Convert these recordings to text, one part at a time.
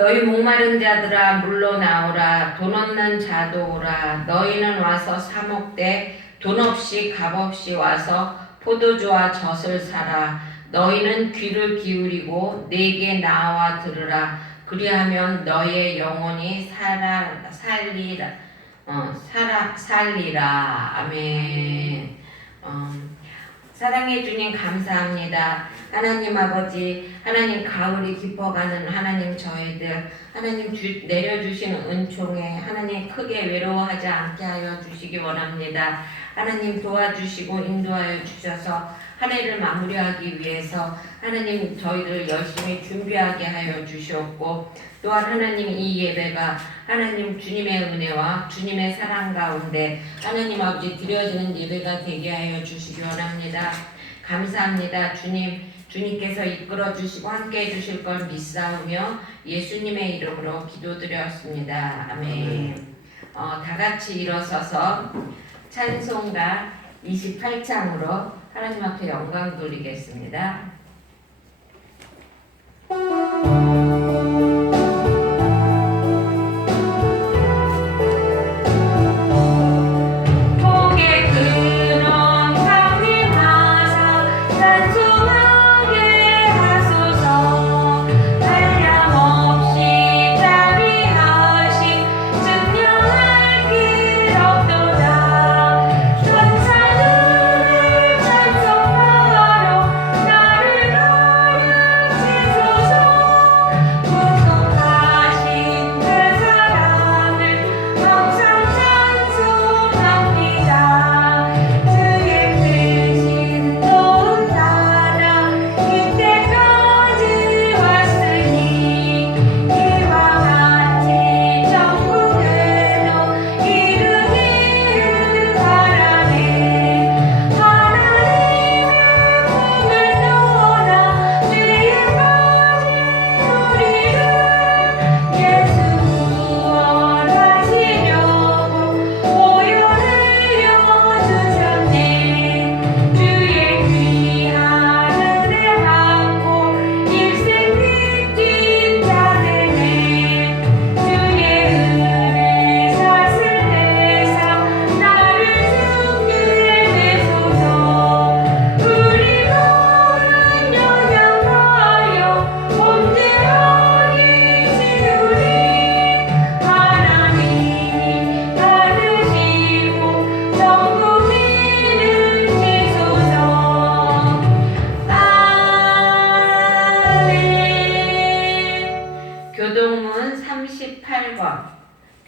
너희 목마른 자들아 물러 나오라. 돈 없는 자도 오라. 너희는 와서 사 먹되 돈 없이 값 없이 와서 포도주와 젖을 사라. 너희는 귀를 기울이고 내게 나와 들으라. 그리하면 너희의 영혼이 살리라. 아멘. 사랑해 주님 감사합니다. 하나님 아버지, 하나님 가을이 깊어가는 하나님 저희들, 하나님 내려주시는 은총에 하나님 크게 외로워하지 않게 하여 주시기 원합니다. 하나님 도와주시고 인도하여 주셔서 한 해를 마무리하기 위해서 하나님 저희를 열심히 준비하게 하여 주시옵고, 또한 하나님 이 예배가 하나님 주님의 은혜와 주님의 사랑 가운데 하나님 아버지 드려지는 예배가 되게 하여 주시기 원합니다. 감사합니다. 주님께서 이끌어 주시고 함께 해 주실 걸 믿사오며 예수님의 이름으로 기도드렸습니다. 아멘. 다 같이 일어서서 찬송가 28장으로 하나님 앞에 영광 돌리겠습니다.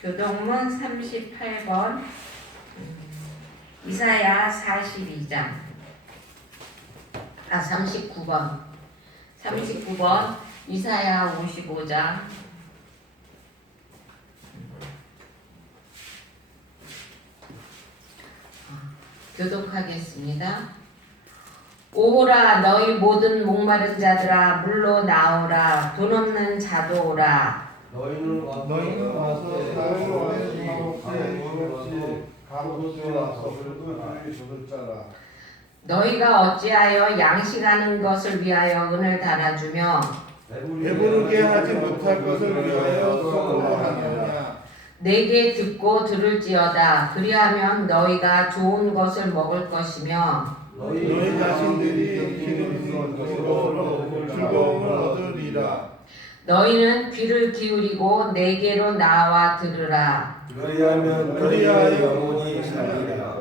교동문 38번 이사야 42장 39번 이사야 55장 교독하겠습니다. 오호라 너희 모든 목마른 자들아 물러 나오라. 돈 없는 자도 오라. 너희는 와서 너희가 어찌하여 양식하는 것을 위하여 은을 달아주며 배부르게 하지 못할 것을 위하여 수고하느냐. 내게 듣고 들을지어다. 그리하면 너희가 좋은 것을 먹을 것이며 너희 자신들이 기름 것으로 즐거움을 얻으리라. 너희는 귀를 기울이고 내게로 나와 들으라. 그리하면 너희의 영혼이 살리라.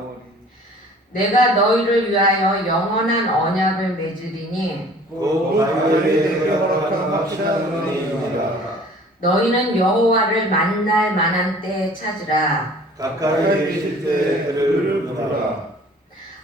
내가 너희를 위하여 영원한 언약을 맺으리니 곧 너희에게 내가 허락한 확실한 은혜이니라. 너희는 여호와를 만날 만한 때에 찾으라. 가까이 계실 때 그를 부르라.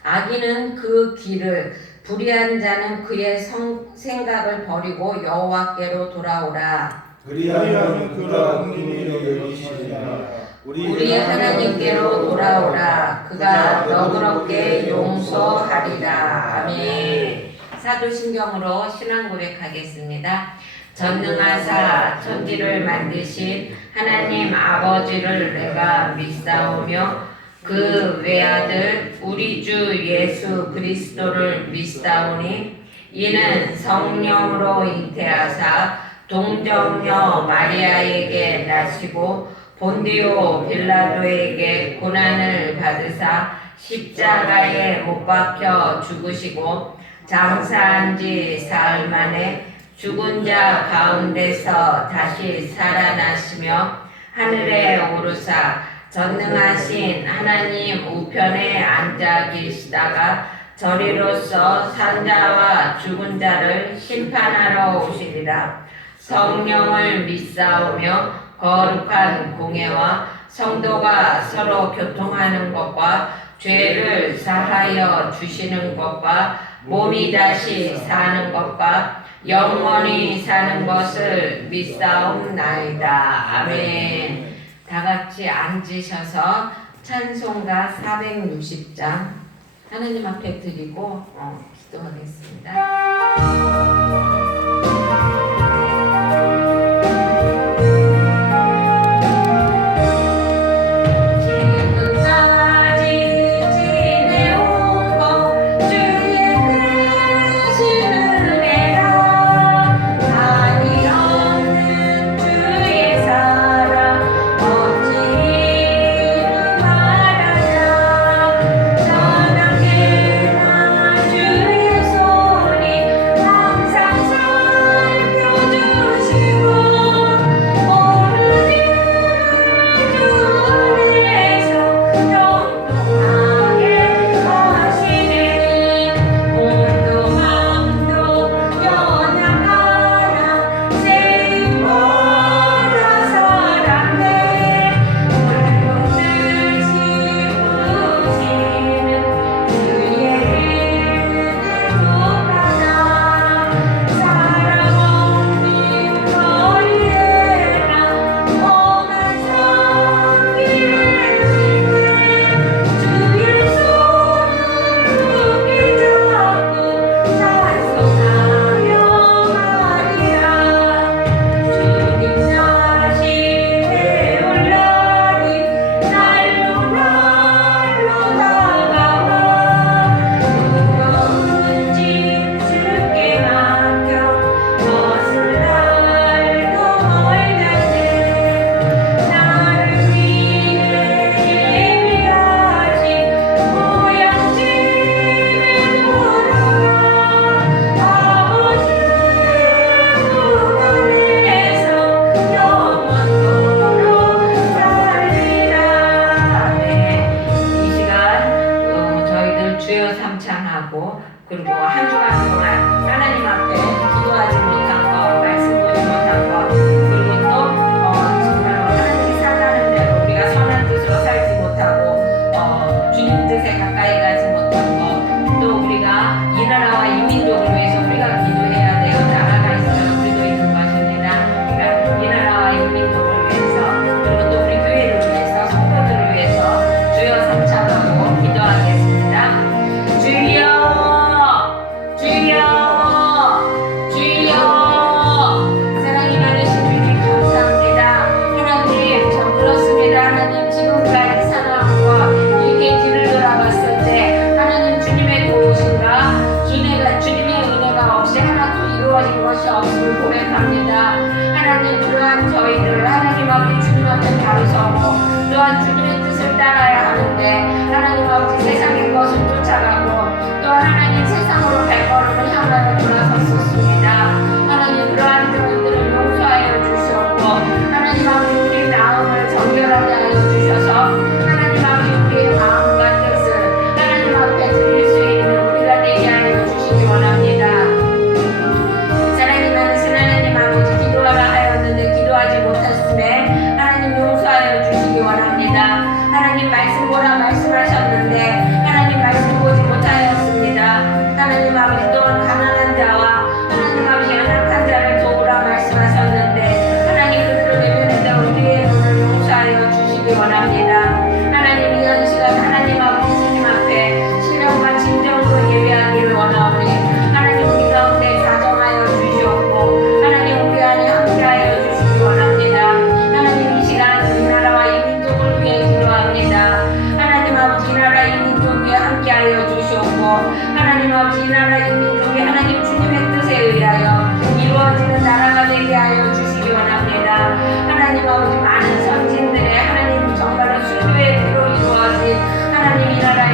악인은 그 길을, 불의한 자는 그의 생각을 버리고 여호와께로 돌아오라. 그리하면 그가 긍휼히 여기시리라. 우리 하나님께로 돌아오라. 그가 너그럽게 용서하리라. 아멘. 사도신경으로 신앙 고백하겠습니다. 전능하사 천지를 만드신 하나님 아버지를 내가 믿사오며 그 외아들 우리 주 예수 그리스도를 믿사오니 이는 성령으로 잉태하사 동정녀 마리아에게 나시고 본디오 빌라도에게 고난을 받으사 십자가에 못 박혀 죽으시고 장사한 지 사흘 만에 죽은 자 가운데서 다시 살아나시며 하늘에 오르사 전능하신 하나님 우편에 앉아 계시다가 저리로서 산자와 죽은 자를 심판하러 오시리라. 성령을 믿사오며 거룩한 공예와 성도가 서로 교통하는 것과 죄를 사하여 주시는 것과 몸이 다시 사는 것과 영원히 사는 것을 믿사옵나이다. 아멘. 다 같이 앉으셔서 찬송가 460장 하나님 앞에 드리고 기도하겠습니다.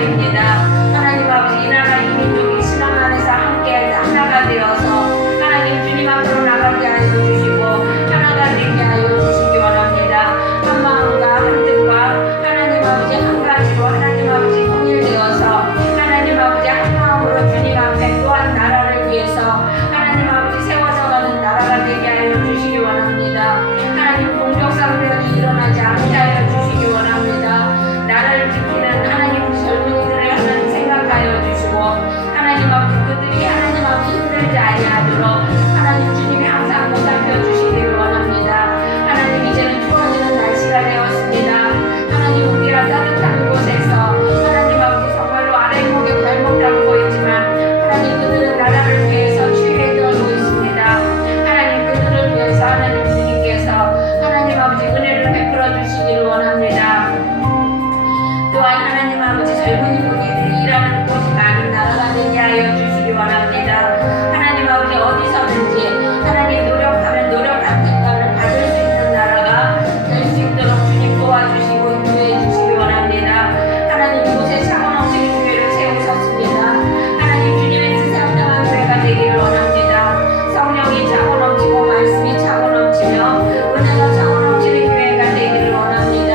기다립니다. 하나님 아버지 이 나라 이 민족이 신앙 안에서 함께 하나가 되어서 하나님 주님 앞으로 나가게 하여 주시고 하나가 되게 하여 주시기 원합니다. 한 마음과 한 뜻과 하나님 아버지 한 가지로 하나님 아버지 통일되어서 하나님 아버지 한 마음으로 주님 앞에 또한 나라를 위해서 하나님 아버지 세워져가는 나라가 되게 하여 주시기 원합니다. 하나님 공격상변이 일어나지 않게 하여 주시기 원합니다. 나라를 지키는 하나님 젊은이들을 하나님 생각하여 주시고 하나님 아버지 그들이 하나님 아버지 힘들지 아니하도록 하나님 주님이 항상 보살펴 주시기를 원합니다. 하나님 이제는 추워지는 날씨가 되었습니다. 하나님 우리가 따뜻한 곳에서 하나님 아버지 정말로 아랫목에 발목 담고 있지만 하나님 그들은 나라를 위해서 추위에 떨고 있습니다. 하나님 그들을 위해서 하나님 주님께서 하나님 아버지 은혜를 베풀어 주시기를 원합니다. 또한 하나님 아버지 젊은이 무기들이 일하는 곳이 많은 나라가 되게 하여 주시기 원합니다. 하나님 아버지 어디서든지 하나님 노력하면 노력한 대가를 받을 수 있는 나라가 될 수 있도록 주님 도와주시고 인도해 주시기 원합니다. 하나님 이곳에 차고 넘치는 교회를 세우셨습니다. 하나님 주님의 뜻에 합당한 교회가 되기를 원합니다. 성령이 차고 넘치고 말씀이 차고 넘치며 은혜가 차고 넘치는 교회가 되기를 원합니다.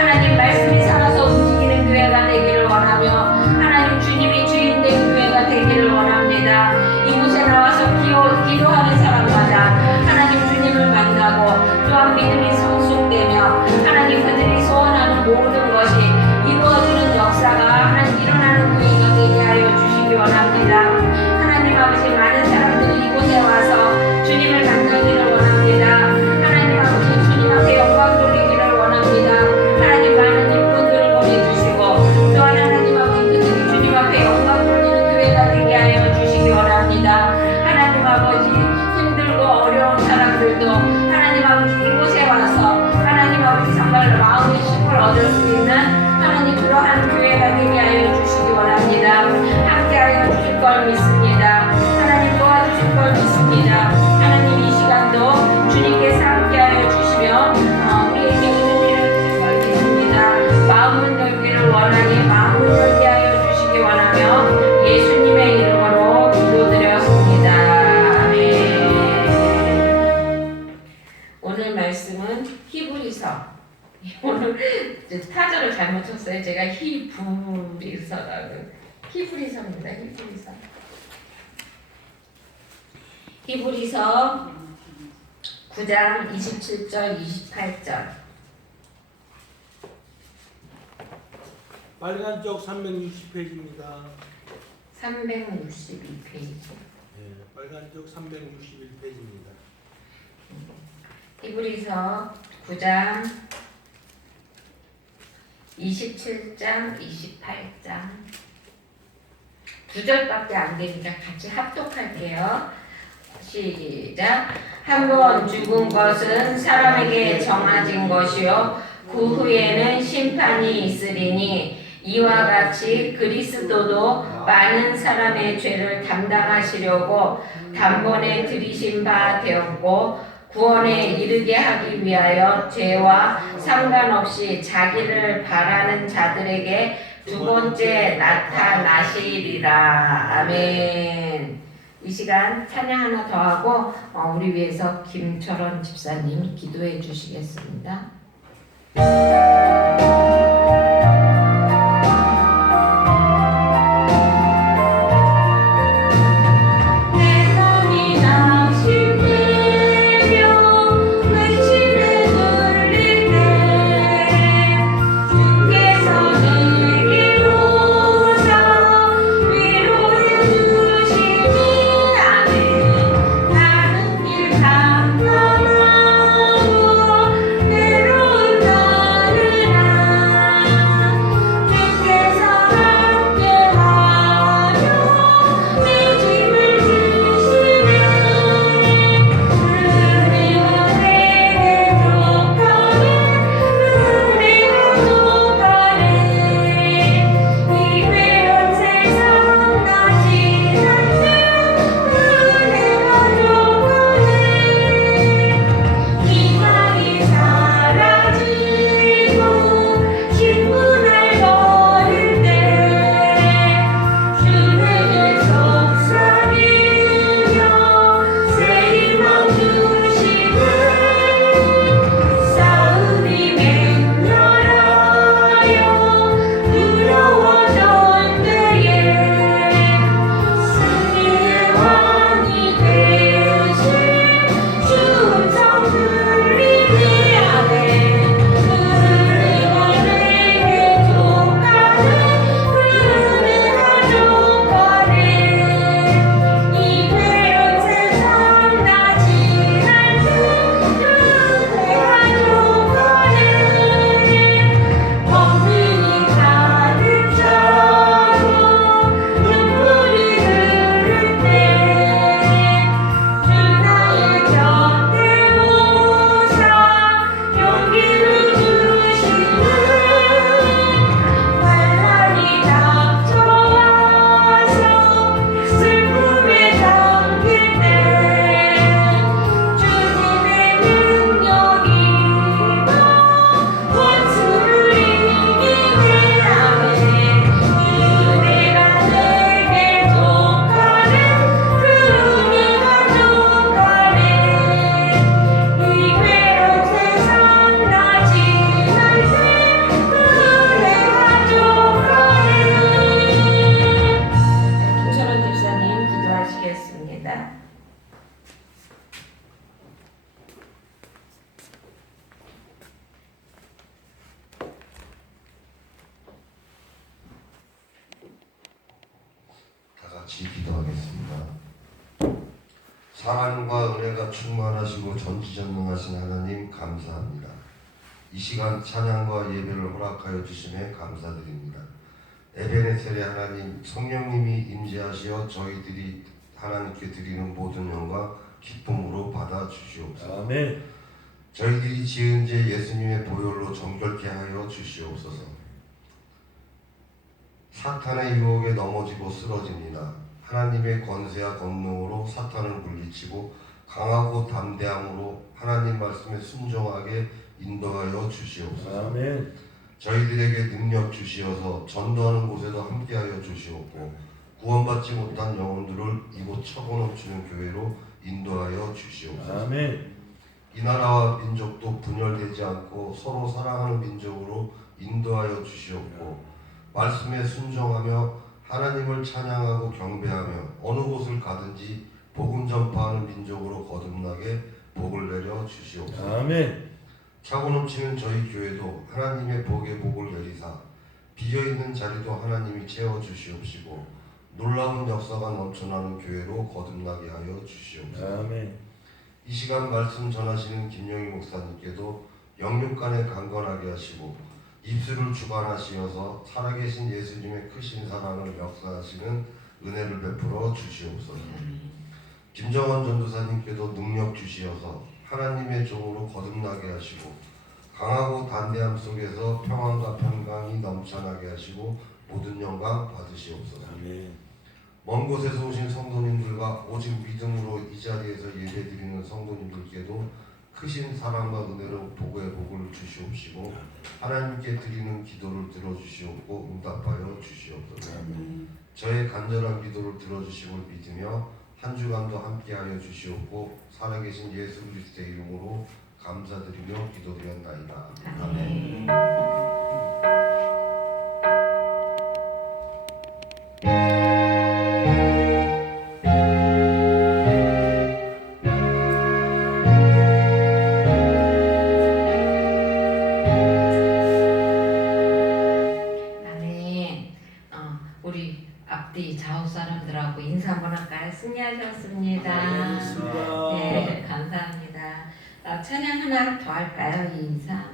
하나님 말씀이 살아서 움직이는 교회가 되기를 원하며 하나님 주님이 주인 된 교회가 되기를 원합니다. 이곳에 나와서 기도하는 사람마다 하나님 주님을 만나고 또한 믿음이 성숙되며 하나님 그들이 소원하는 모든 것이 이루어지는 역사가 하나님 일어나는 교회가 되게 하여 주시기 원합니다. 하나님 아버지 많은 사람들이 이곳에 와서 주님을 만나기를 원합니다. 하나님 아버지 주님 앞에 영광 돌리기를 원합니다. 하나님 많은 일꾼들을 보내주시고 또한 하나님 아버지 그들이 주님 앞에 영광 돌리는 교회가 되게 하여 주시기 원합니다. 하나님 아버지 힘들고 어려운 사람들도 하나님 아버지 이곳에 와서 하나님 아버지 정말로 마음의 힘을 얻을 수 있는 하나님 그러한 교회가 되게 하여 주시기 원합니다. 함께 하여 주실 걸 믿습니다. 하나님 도와주실 걸 믿습니다. 하나님 이 시간도 주님께서 함께 하여 주시며 우리에게 은혜를 주실 걸 믿습니다. 마음은 열기를 원하니 마음을 열게 하여 주시기 원하며 예수님의 이름으로 기도드렸습니다. 아멘. 오늘 말씀은 히브리서. 오늘 타절을 잘못 쳤어요. 제가 히브리서라고. 히브리서입니다. 히브리서. 히브리서 9장 27절 28절. 빨간 쪽 360페이지입니다. 362페이지. 네, 빨간 쪽 361페이지입니다. 히브리서 9장 27장 28장 2절밖에 안 되니까 같이 합독할게요. 시작. 한 번 죽은 것은 사람에게 정해진 것이요 그 후에는 심판이 있으리니 이와 같이 그리스도도 많은 사람의 죄를 담당하시려고 단번에 들이신 바 되었고 구원에 이르게 하기 위하여 죄와 상관없이 자기를 바라는 자들에게 두 번째 나타나시리라. 아멘. 이 시간 찬양 하나 더 하고 우리 위해서 김철원 집사님 기도해 주시겠습니다. 나는 길 감당하고 외로운 나를 같이 기도하겠습니다. 사랑과 은혜가 충만하시고 전지전능하신 하나님 감사합니다. 이 시간 찬양과 예배를 허락하여 주심에 감사드립니다. 에베네셀의 하나님, 성령님이 임재하시어 저희들이 하나님께 드리는 모든 영광 기쁨으로 받아 주시옵소서. 아멘. 저희들이 지은 죄 예수님의 보혈로 정결케 하여 주시옵소서. 사탄의 유혹에 넘어지고 쓰러집니다. 하나님의 권세와 권능으로 사탄을 물리치고 강하고 담대함으로 하나님 말씀에 순종하게 인도하여 주시옵소서. 아멘. 저희들에게 능력 주시어서 전도하는 곳에도 함께하여 주시옵고 구원받지 못한 영혼들을 이곳 처고넘치는 교회로 인도하여 주시옵소서. 아멘. 이 나라와 민족도 분열되지 않고 서로 사랑하는 민족으로 인도하여 주시옵고 말씀에 순종하며 하나님을 찬양하고 경배하며 어느 곳을 가든지 복음 전파하는 민족으로 거듭나게 복을 내려 주시옵소서. 아멘. 차고 넘치는 저희 교회도 하나님의 복의 복을 내리사 비어있는 자리도 하나님이 채워주시옵시고 놀라운 역사가 넘쳐나는 교회로 거듭나게 하여 주시옵소서. 아멘. 이 시간 말씀 전하시는 김영희 목사님께도 영육간에 강건하게 하시고 입술을 주관하시어서 살아계신 예수님의 크신 사랑을 역사하시는 은혜를 베풀어 주시옵소서. 김정원 전도사님께도 능력 주시어서 하나님의 종으로 거듭나게 하시고 강하고 단대함 속에서 평안과 평강이 넘쳐나게 하시고 모든 영광 받으시옵소서. 아멘. 먼 곳에서 오신 성도님들과 오직 믿음으로 이 자리에서 예배드리는 성도님들께도 크신 사랑과 은혜로 복의 복을 주시옵시고 하나님께 드리는 기도를 들어주시옵고 응답하여 주시옵소서. 저의 간절한 기도를 들어주심을 믿으며 한 주간도 함께하여 주시옵고 살아계신 예수 그리스도의 이름으로 감사드리며 기도드렸나이다. 아멘. 우리 앞뒤 좌우 사람들하고 인사 한번 할까요? 승리하셨습니다. 알겠습니다. 네, 감사합니다. 찬양 하나 더 할까요? 이 인사.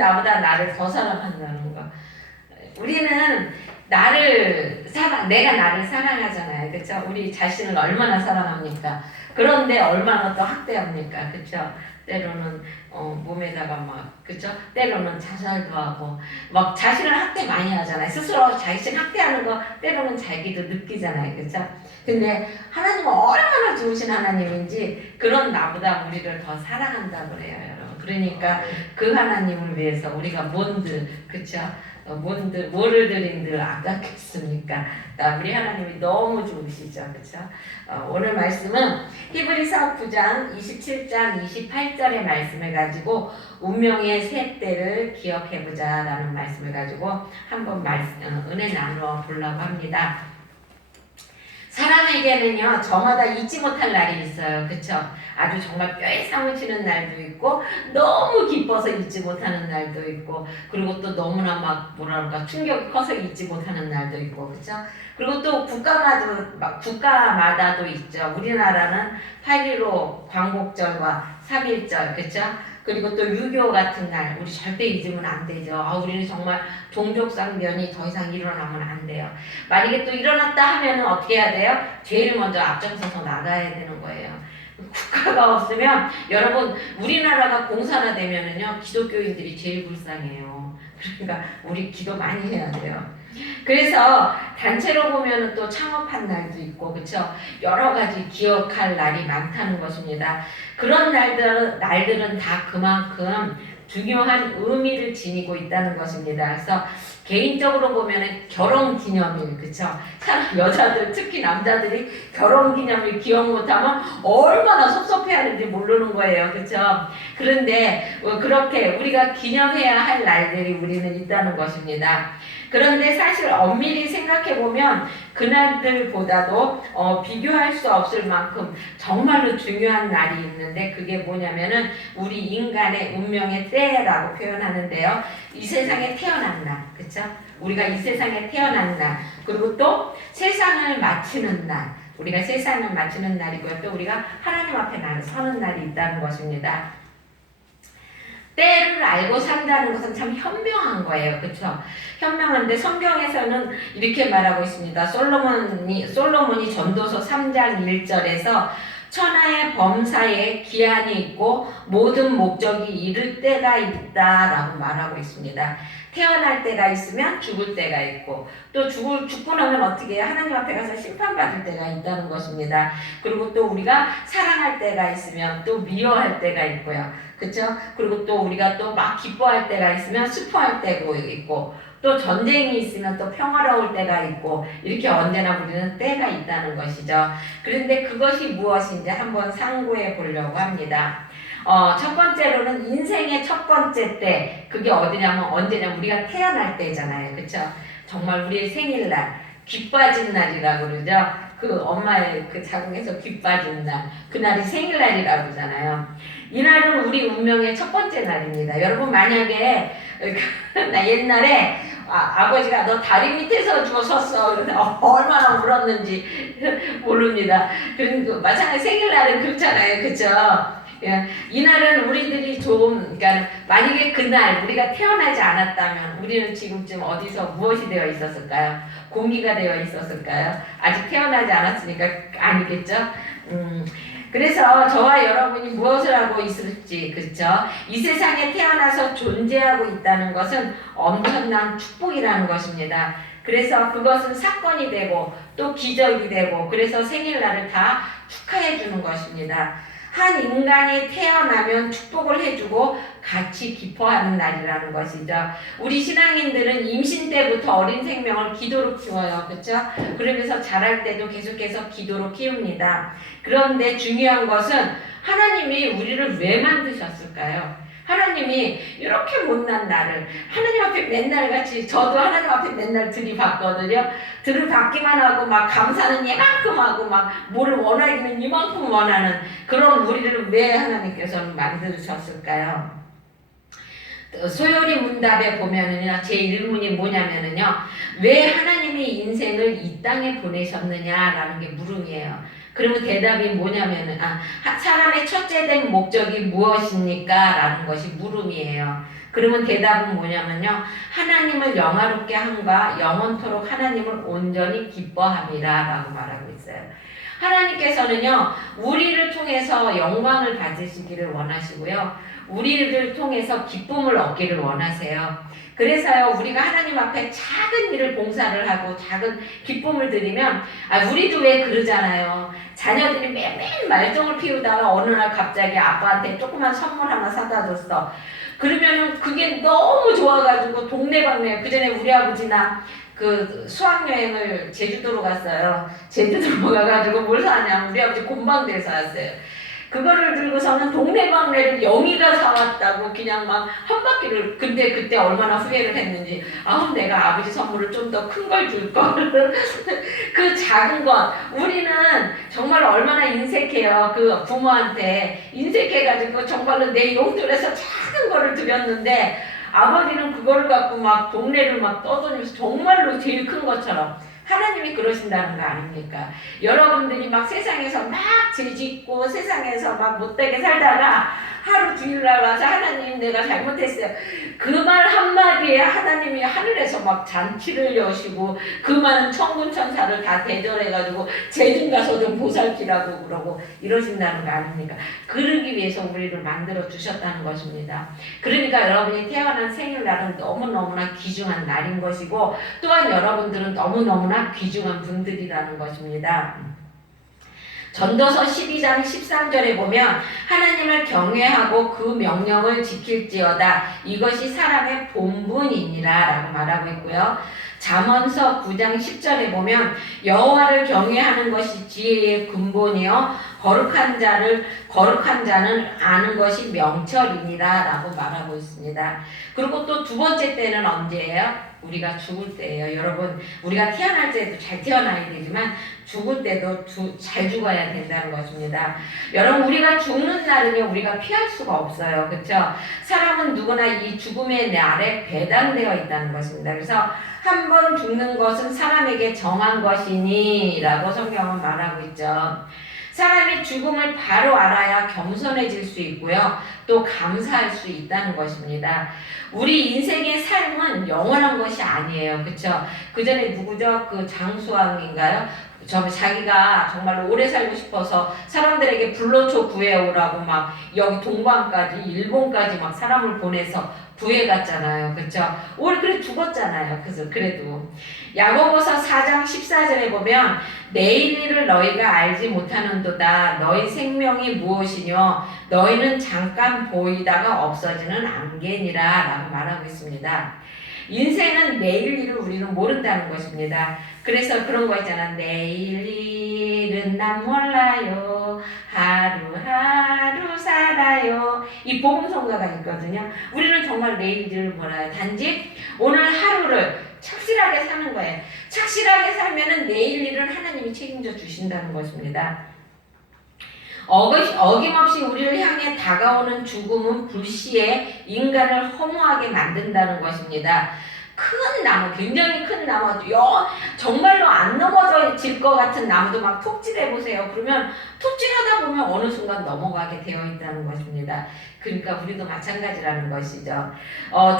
나보다 나를 더 사랑한다는 거. 우리는 내가 나를 사랑하잖아요. 그렇죠? 우리 자신을 얼마나 사랑합니까? 그런데 얼마나 또 학대합니까? 그렇죠? 때로는 몸에다가 막 그렇죠? 때로는 자살도 하고 막 자신을 학대 많이 하잖아요. 스스로 자신 학대하는 거 때로는 자기도 느끼잖아요. 그렇죠? 근데 하나님은 얼마나 좋으신 하나님인지 그런 나보다 우리를 더 사랑한다고 그래요, 여러분. 그러니까 그 하나님을 위해서 우리가 뭔들 그렇죠? 뭐를 드린들 아깝겠습니까? 우리 하나님이 너무 좋으시죠, 그렇죠? 오늘 말씀은 히브리서 9장 27장 28절의 말씀을 가지고 운명의 새 때를 기억해보자라는 말씀을 가지고 한번 은혜 나누어 보려고 합니다. 사랑하는 사람에게는요 저마다 잊지 못할 날이 있어요. 그쵸? 아주 정말 뼈에 사무치는 날도 있고 너무 기뻐서 잊지 못하는 날도 있고 그리고 또 너무나 막 뭐랄까 충격이 커서 잊지 못하는 날도 있고 그쵸? 그리고 또 국가마다도 있죠. 우리나라는 8.15 광복절과 3.1절 그쵸? 그리고 또 6.25 같은 날 우리 절대 잊으면 안 되죠. 우리는 정말 종족상변이 더 이상 일어나면 안 돼요. 만약에 또 일어났다 하면은 어떻게 해야 돼요? 제일 먼저 앞장서서 나가야 되는 거예요. 국가가 없으면 여러분 우리나라가 공산화되면은요 기독교인들이 제일 불쌍해요. 그러니까 우리 기도 많이 해야 돼요. 그래서 단체로 보면은 또 창업한 날도 있고 그쵸? 여러 가지 기억할 날이 많다는 것입니다. 그런 날들은 다 그만큼 중요한 의미를 지니고 있다는 것입니다. 그래서 개인적으로 보면은 결혼기념일 그쵸? 여자들 특히 남자들이 결혼기념일 기억 못하면 얼마나 섭섭해하는지 모르는 거예요. 그쵸? 그런데 그렇게 우리가 기념해야 할 날들이 우리는 있다는 것입니다. 그런데 사실 엄밀히 생각해보면 그날들보다도 비교할 수 없을 만큼 정말로 중요한 날이 있는데 그게 뭐냐면은 우리 인간의 운명의 때라고 표현하는데요. 이 세상에 태어난 날, 그쵸? 우리가 이 세상에 태어난 날, 그리고 또 세상을 마치는 날, 우리가 세상을 마치는 날이고요. 또 우리가 하나님 앞에 서는 날이 있다는 것입니다. 때를 알고 산다는 것은 참 현명한 거예요. 그렇죠? 현명한데 성경에서는 이렇게 말하고 있습니다. 솔로몬이 전도서 3장 1절에서 천하의 범사에 기한이 있고 모든 목적이 이를 때가 있다라고 말하고 있습니다. 태어날 때가 있으면 죽을 때가 있고 또 죽고 나면 어떻게 해요? 하나님 앞에 가서 심판받을 때가 있다는 것입니다. 그리고 또 우리가 사랑할 때가 있으면 또 미워할 때가 있고요. 그렇죠? 그리고 또 우리가 또 막 기뻐할 때가 있으면 슬퍼할 때가 있고 또 전쟁이 있으면 또 평화로울 때가 있고 이렇게 언제나 우리는 때가 있다는 것이죠. 그런데 그것이 무엇인지 한번 상고해 보려고 합니다. 첫 번째로는 인생의 첫 번째 때 그게 어디냐면 언제냐 우리가 태어날 때잖아요. 그렇죠? 정말 우리의 생일날 귀 빠진 날이라고 그러죠. 그 엄마의 그 자궁에서 귀 빠진 날 그날이 생일날이라고 그러잖아요. 이날은 우리 운명의 첫 번째 날입니다. 여러분 만약에 나 옛날에 아버지가 너 다리 밑에서 죽었었어. 얼마나 울었는지 모릅니다. 그러니까 마찬가지 생일날은 그렇잖아요. 그쵸? 이날은 우리들이 그러니까 만약에 그날 우리가 태어나지 않았다면 우리는 지금쯤 어디서 무엇이 되어 있었을까요? 공기가 되어 있었을까요? 아직 태어나지 않았으니까 아니겠죠? 그래서 저와 여러분이 무엇을 하고 있을지, 그렇죠? 이 세상에 태어나서 존재하고 있다는 것은 엄청난 축복이라는 것입니다. 그래서 그것은 사건이 되고 또 기적이 되고 그래서 생일날을 다 축하해 주는 것입니다. 한 인간이 태어나면 축복을 해주고 같이 기뻐하는 날이라는 것이죠. 우리 신앙인들은 임신 때부터 어린 생명을 기도로 키워요. 그렇죠? 그러면서 자랄 때도 계속해서 기도로 키웁니다. 그런데 중요한 것은 하나님이 우리를 왜 만드셨을까요? 하나님이 이렇게 못난 나를 하나님 앞에 맨날 같이 저도 하나님 앞에 맨날 들이받거든요. 들이받기만 하고 막 감사는 이만큼 하고 막 뭐를 원하기는 이만큼 원하는 그런 우리를 왜 하나님께서는 만드셨을까요? 소요리 문답에 보면은요, 제 1문이 뭐냐면은요, 왜 하나님이 인생을 이 땅에 보내셨느냐라는 게 물음이에요. 그러면 대답이 뭐냐면은, 사람의 첫째 된 목적이 무엇입니까? 라는 것이 물음이에요. 그러면 대답은 뭐냐면요, 하나님을 영화롭게 함과 영원토록 하나님을 온전히 기뻐함이라 라고 말하고 있어요. 하나님께서는요, 우리를 통해서 영광을 받으시기를 원하시고요, 우리를 통해서 기쁨을 얻기를 원하세요. 그래서요 우리가 하나님 앞에 작은 일을 봉사를 하고 작은 기쁨을 드리면 우리도 왜 그러잖아요. 자녀들이 매일 말종을 피우다가 어느 날 갑자기 아빠한테 조그만 선물 하나 사다 줬어. 그러면은 그게 너무 좋아가지고 동네방네 그전에 우리 아버지나 그 수학여행을 제주도로 갔어요. 제주도로 가가지고 뭘 사냐면 우리 아버지 곰방대에서 왔어요. 그거를 들고서는 동네방네를 영희가 사왔다고 그냥 막 한 바퀴를, 근데 그때 얼마나 후회를 했는지, 아, 내가 아버지 선물을 좀 더 큰 걸 줄걸. 그 작은 것, 우리는 정말 얼마나 인색해요. 그 부모한테 인색해가지고 정말로 내 용돈에서 작은 거를 드렸는데 아버지는 그거를 갖고 막 동네를 막 떠다니면서 정말로 제일 큰 것처럼. 하나님이 그러신다는 거 아닙니까? 여러분들이 막 세상에서 막 죄짓고 세상에서 막 못되게 살다가 하루 주일날 와서 하나님 내가 잘못했어요. 그 말 한마디에 하나님이 하늘에서 막 잔치를 여시고 그 많은 천군 천사를 다 대절해가지고 제중 가서 좀 보살피라고 그러고 이러신다는 거 아닙니까? 그러기 위해서 우리를 만들어 주셨다는 것입니다. 그러니까 여러분이 태어난 생일날은 너무너무나 귀중한 날인 것이고 또한 여러분들은 너무너무나 귀중한 분들이라는 것입니다. 전도서 12장 13절에 보면 하나님을 경외하고 그 명령을 지킬지어다 이것이 사람의 본분이니라 라고 말하고 있고요. 잠언서 9장 10절에 보면 여호와를 경외하는 것이 지혜의 근본이요 거룩한 자는 아는 것이 명철이니라 라고 말하고 있습니다. 그리고 또 두 번째 때는 언제예요? 우리가 죽을 때예요. 여러분, 우리가 태어날 때도 잘 태어나야 되지만 죽을 때도 잘 죽어야 된다는 것입니다. 여러분, 우리가 죽는 날은요, 우리가 피할 수가 없어요. 그렇죠? 사람은 누구나 이 죽음의 날에 배당되어 있다는 것입니다. 그래서 한 번 죽는 것은 사람에게 정한 것이니 라고 성경은 말하고 있죠. 사람이 죽음을 바로 알아야 겸손해질 수 있고요. 또 감사할 수 있다는 것입니다. 우리 인생의 삶은 영원한 것이 아니에요. 그쵸? 그 전에 누구죠? 그 장수왕인가요? 자기가 정말로 오래 살고 싶어서 사람들에게 불로초 구해오라고 막 여기 동방까지 일본까지 막 사람을 보내서 구해갔잖아요. 그쵸? 그래 죽었잖아요. 그래도 야고보서 4장 14절에 보면 내일 일을 너희가 알지 못하는도다. 너희 생명이 무엇이뇨? 너희는 잠깐 보이다가 없어지는 안개니라 라고 말하고 있습니다. 인생은 내일 일을 우리는 모른다는 것입니다. 그래서 그런 거 있잖아. 내일 일은 난 몰라요. 하루하루 살아요. 이 복음성가가 있거든요. 우리는 정말 내일 일을 몰라요. 단지 오늘 하루를 착실하게 사는 거예요. 착실하게 살면은 내일 일은 하나님이 책임져 주신다는 것입니다. 어김없이 우리를 향해 다가오는 죽음은 불시에 인간을 허무하게 만든다는 것입니다. 큰 나무, 굉장히 큰 나무, 정말로 안 넘어질 것 같은 나무도 막 톱질해보세요. 그러면 톱질하다 보면 어느 순간 넘어가게 되어 있다는 것입니다. 그러니까 우리도 마찬가지라는 것이죠.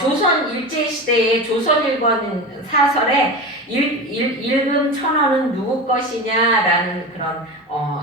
조선 일제시대의 조선일본 사설에 일금 천원은 누구 것이냐라는 그런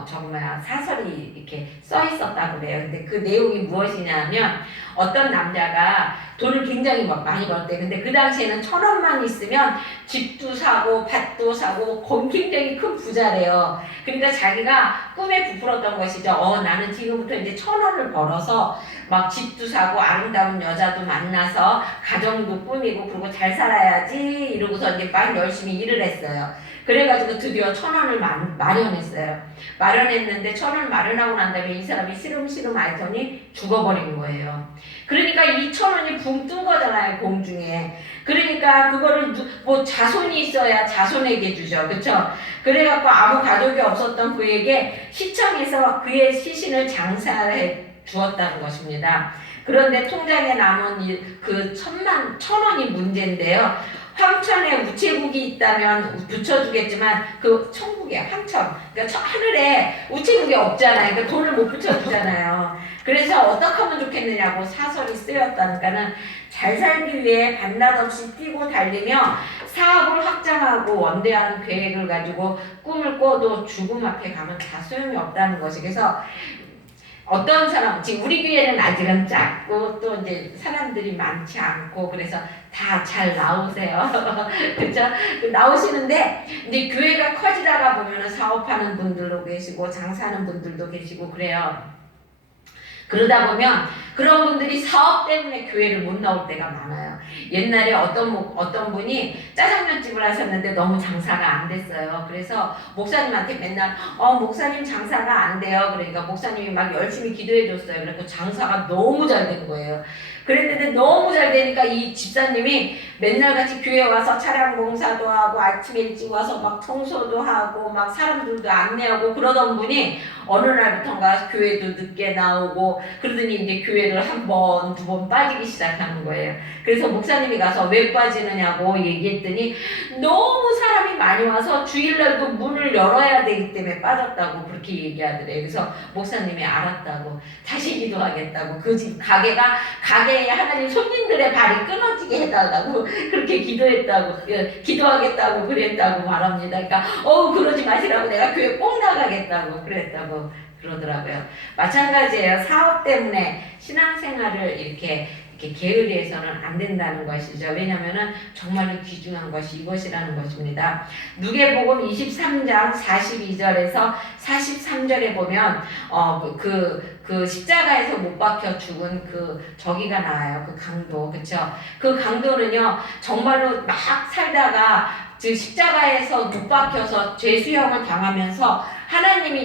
정말 사설이 이렇게 써 있었다고 그래요. 근데 그 내용이 무엇이냐면 어떤 남자가 돈을 굉장히 막 많이 벌대. 근데 그 당시에는 1,000원만 있으면 집도 사고 밭도 사고 굉장히 큰 부자래요. 그러니까 자기가 꿈에 부풀었던 것이죠. 나는 지금부터 이제 1,000원을 벌어서 막 집도 사고 아름다운 여자도 만나서 가정도 꾸미고 그리고 잘 살아야지 이러고서 이제 막 열심히 일을 했어요. 그래가지고 드디어 1,000원을 마련했어요. 마련했는데 1,000원 마련하고 난 다음에 이 사람이 시름시름 앓더니 죽어버린 거예요. 그러니까 이 1,000원이 붕 뜬 거잖아요, 공중에. 그러니까 그거를 뭐 자손이 있어야 자손에게 주죠. 그쵸? 그래갖고 아무 가족이 없었던 그에게 시청에서 그의 시신을 장사해 주었다는 것입니다. 그런데 통장에 남은 그 1,000원이 문제인데요. 황천에 우체국이 있다면 붙여주겠지만 그 천국에 황천, 그러니까 하늘에 우체국이 없잖아요. 그러니까 돈을 못 붙여주잖아요. 그래서 어떻게 하면 좋겠느냐고 사설이 쓰였다니까는 잘 살기 위해 반낮 없이 뛰고 달리며 사업을 확장하고 원대한 계획을 가지고 꿈을 꿔도 죽음 앞에 가면 다 소용이 없다는 것이. 그래서 어떤 사람, 지금 우리 교회는 아직은 작고 또 이제 사람들이 많지 않고 그래서 다 잘 나오세요. 그렇죠? 나오시는데 이제 교회가 커지다가 보면은 사업하는 분들도 계시고 장사하는 분들도 계시고 그래요. 그러다 보면 그런 분들이 사업 때문에 교회를 못 나올 때가 많아요. 옛날에 어떤 분이 짜장면집을 하셨는데 너무 장사가 안 됐어요. 그래서 목사님한테 맨날 목사님 장사가 안 돼요. 그러니까 목사님이 막 열심히 기도해 줬어요. 그래서 장사가 너무 잘 된 거예요. 그랬는데 너무 잘 되니까 이 집사님이 맨날 같이 교회 와서 차량 공사도 하고 아침에 일찍 와서 막 청소도 하고 막 사람들도 안내하고 그러던 분이 어느 날부턴가 교회도 늦게 나오고 그러더니 이제 교회를 한 번, 두 번 빠지기 시작하는 거예요. 그래서 목사님이 가서 왜 빠지느냐고 얘기했더니 너무 사람이 많이 와서 주일날도 문을 열어야 되기 때문에 빠졌다고 그렇게 얘기하더래요. 그래서 목사님이 알았다고 다시 기도하겠다고 그 집 가게에 하나님 손님들의 발이 끊어지게 해달라고 그렇게 기도하겠다고 그랬다고 말합니다. 그러니까 그러지 마시라고 내가 교회 꼭 나가겠다고 그랬다고 그러더라고요. 마찬가지예요. 사업 때문에 신앙생활을 이렇게 게으리해서는 안 된다는 것이죠. 왜냐하면은 정말로 귀중한 것이 이것이라는 것입니다. 누계복음 23장 42절에서 43절에 보면 그 십자가에서 못 박혀 죽은 저기가 나와요. 그 강도, 그렇죠? 그 강도는요 정말로 막 살다가 십자가에서 못 박혀서 죄 수형을 당하면서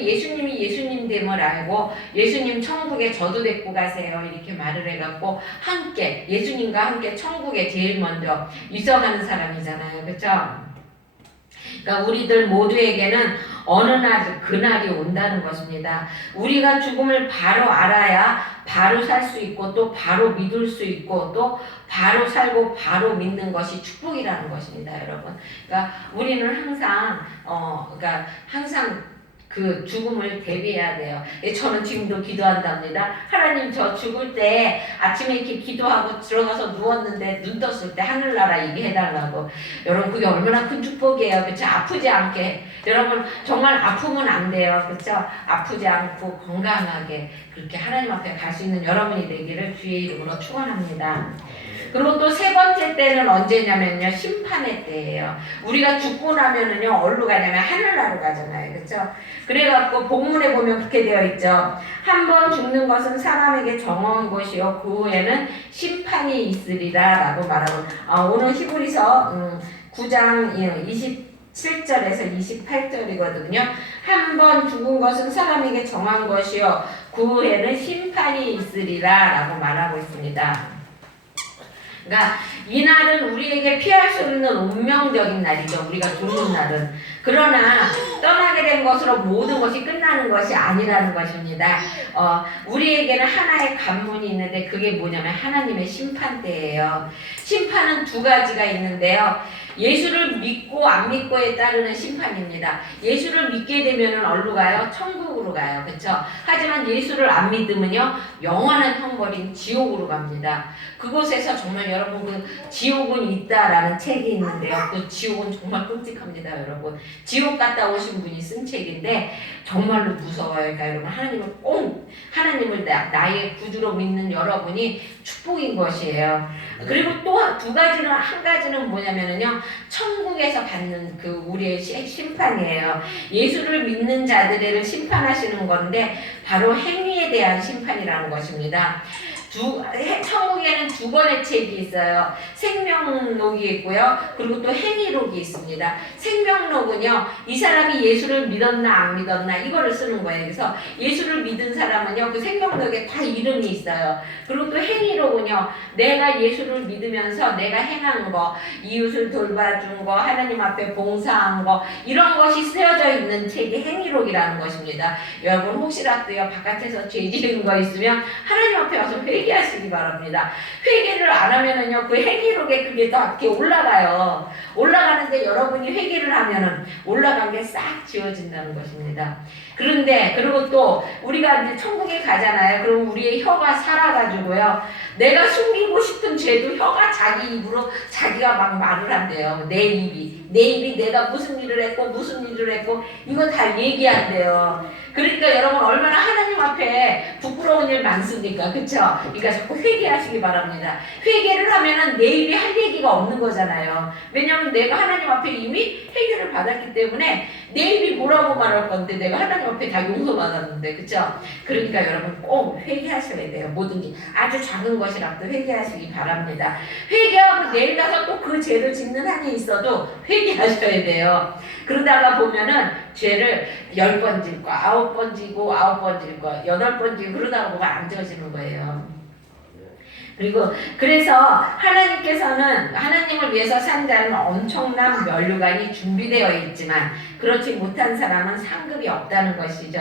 예수님이 예수님됨을 알고 예수님 천국에 저도 데리고 가세요 이렇게 말을 해갖고 함께 예수님과 함께 천국에 제일 먼저 입성하는 사람이잖아요. 그렇죠? 그러니까 우리들 모두에게는 어느 날 그날이 온다는 것입니다. 우리가 죽음을 바로 알아야 바로 살 수 있고 또 바로 믿을 수 있고 또 바로 살고 바로 믿는 것이 축복이라는 것입니다, 여러분. 그러니까 우리는 항상 그 죽음을 대비해야 돼요. 저는 지금도 기도한답니다. 하나님 저 죽을 때 아침에 이렇게 기도하고 들어가서 누웠는데 눈 떴을 때 하늘나라 얘기해달라고. 여러분 그게 얼마나 큰 축복이에요. 그렇죠? 아프지 않게. 여러분 정말 아프면 안 돼요. 그렇죠? 아프지 않고 건강하게 그렇게 하나님 앞에 갈 수 있는 여러분이 되기를 주의 이름으로 축원합니다. 그리고 또 세 번째 때는 언제냐면요, 심판의 때예요. 우리가 죽고 나면은요 어디로 가냐면 하늘나라로 가잖아요. 그렇죠? 그래갖고 본문에 보면 그렇게 되어 있죠. 한 번 죽는 것은 사람에게 정한 것이요 그 후에는 심판이 있으리라 라고 말하고 오늘 히브리서 9장 27절에서 28절이거든요. 한 번 죽은 것은 사람에게 정한 것이요 그 후에는 심판이 있으리라 라고 말하고 있습니다. 그러니까 이 날은 우리에게 피할 수 없는 운명적인 날이죠. 우리가 죽는 날은. 그러나 떠나게 된 것으로 모든 것이 끝나는 것이 아니라는 것입니다. 우리에게는 하나의 관문이 있는데 그게 뭐냐면 하나님의 심판대예요. 심판은 두 가지가 있는데요. 예수를 믿고 안 믿고에 따르는 심판입니다. 예수를 믿게 되면은 어디로 가요? 천국으로 가요. 그렇죠? 하지만 예수를 안 믿으면요 영원한 형벌인 지옥으로 갑니다. 그곳에서 정말 여러분 그 지옥은 있다라는 책이 있는데요. 그 지옥은 정말 끔찍합니다, 여러분. 지옥 갔다 오신 분이 쓴 책인데 정말로 무서워요. 그러니까 여러분 하나님을 나의 구주로 믿는 여러분이 축복인 것이에요. 그리고 또 한 가지는 뭐냐면은요, 천국에서 받는 그 우리의 심판이에요. 예수를 믿는 자들을 심판하시는 건데 바로 행위에 대한 심판이라는 것입니다. 천국에는 두 권의 책이 있어요. 생명록이 있고요. 그리고 또 행위록이 있습니다. 생명록은요, 이 사람이 예수를 믿었나 안 믿었나 이거를 쓰는 거예요. 그래서 예수를 믿은 사람은요, 그 생명록에 다 이름이 있어요. 그리고 또 행위록은요, 내가 예수를 믿으면서 내가 행한 거, 이웃을 돌봐준 거, 하나님 앞에 봉사한 거, 이런 것이 쓰여져 있는 책이 행위록이라는 것입니다. 여러분 혹시라도요, 바깥에서 죄 지은 거 있으면 하나님 앞에 와서 회개하시기 바랍니다. 회개를 안 하면은요, 그 행위록에 그게 다 이렇게 올라가요. 올라가는데 여러분이 회개를 하면은 올라간 게 싹 지워진다는 것입니다. 그리고 또 우리가 이제 천국에 가잖아요. 그럼 우리의 혀가 살아가지고요, 내가 숨기고 싶은 죄도 혀가 자기 입으로 자기가 막 말을 한대요. 내 입이 내가 무슨 일을 했고 이거 다 얘기한대요. 그러니까 여러분 얼마나 하나님 앞에 부끄러운 일 많습니까? 그쵸? 그러니까 자꾸 회개하시기 바랍니다. 회개를 하면은 내 입이 할 얘기가 없는 거잖아요. 왜냐하면 내가 하나님 앞에 이미 회개를 받았기 때문에 내 입이 뭐라고 말할 건데 내가 하나님 앞에 다 용서받았는데, 그쵸? 그러니까 여러분 꼭 회개하셔야 돼요. 모든 게 아주 작은 것이라도 회개하시기 바랍니다. 회개하고 내일 가서 또 그 죄를 짓는 한이 있어도 회개하셔야 돼요. 그러다가 보면은 죄를 10번 짓고 9번 지고 9번 짓고 8번 지고 그러다가 보면 안 지어지는 거예요. 그리고 그래서 하나님께서는 하나님을 위해서 산 자는 엄청난 면류관이 준비되어 있지만 그렇지 못한 사람은 상급이 없다는 것이죠.